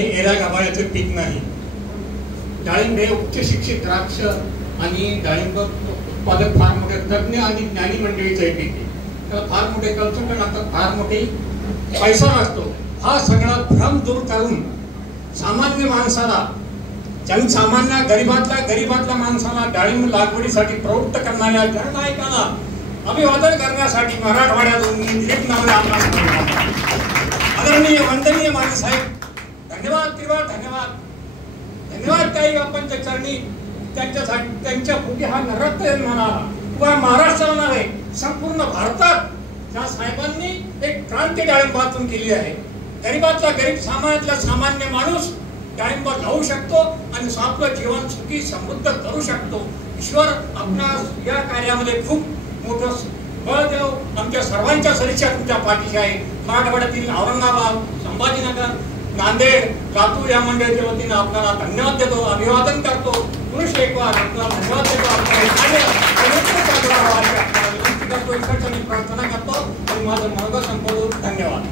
Era गाभाळ्याचं पीक नाही. डाळिंब हे उच्च शिक्षित द्राक्ष आणि डाळिंब उत्पादक फार मोठे तज्ञ आणि ज्ञानी मंडळीचं हे पीक आहे. त्याला फार मोठे कन्सल्टंट लागतात, फार मोठे पैसा लागतो. हा सगळा भ्रम दूर करून सामान्य माणसाला, जनसामान्य गरीबातल्या माणसाला डाळिंब लागवडीसाठी प्रवृत्त करणाऱ्या जननायकाला अभिवादन करण्यासाठी मराठवाड्यातून आदरणीय वंदनीय मानेसाहेब, धन्यवाद त्रिवार धन्यवाद. धन्यवाद काही आपण त्या चरणी त्यांच्यासाठी त्यांच्या भोगी हा नरत्न म्हणाला. महाराष्ट्राला नव्हे, संपूर्ण भारतात त्या साहेबांनी एक क्रांती डाळिंबातून केली आहे. गरीबातला गरीब, सामान्यातला सामान्य माणूस डाळिंब लावू शकतो आणि आपलं जीवन सुखी समृद्ध करू शकतो. ईश्वर आपणास या कार्यामध्ये खूप मोठं बळ देव. आमच्या सर्वांच्या सदिच्छा तुमच्या पाठीशी आहे. मराठवाड्यातील औरंगाबाद, संभाजीनगर, नांदेड, लातूर या मंडळाच्या वतीनं आपल्याला धन्यवाद देतो, अभिवादन करतो. पुरुष एकवार आपल्याला धन्यवाद देतो. प्रार्थना करतो आणि माझं मार्ग संपवतो. धन्यवाद.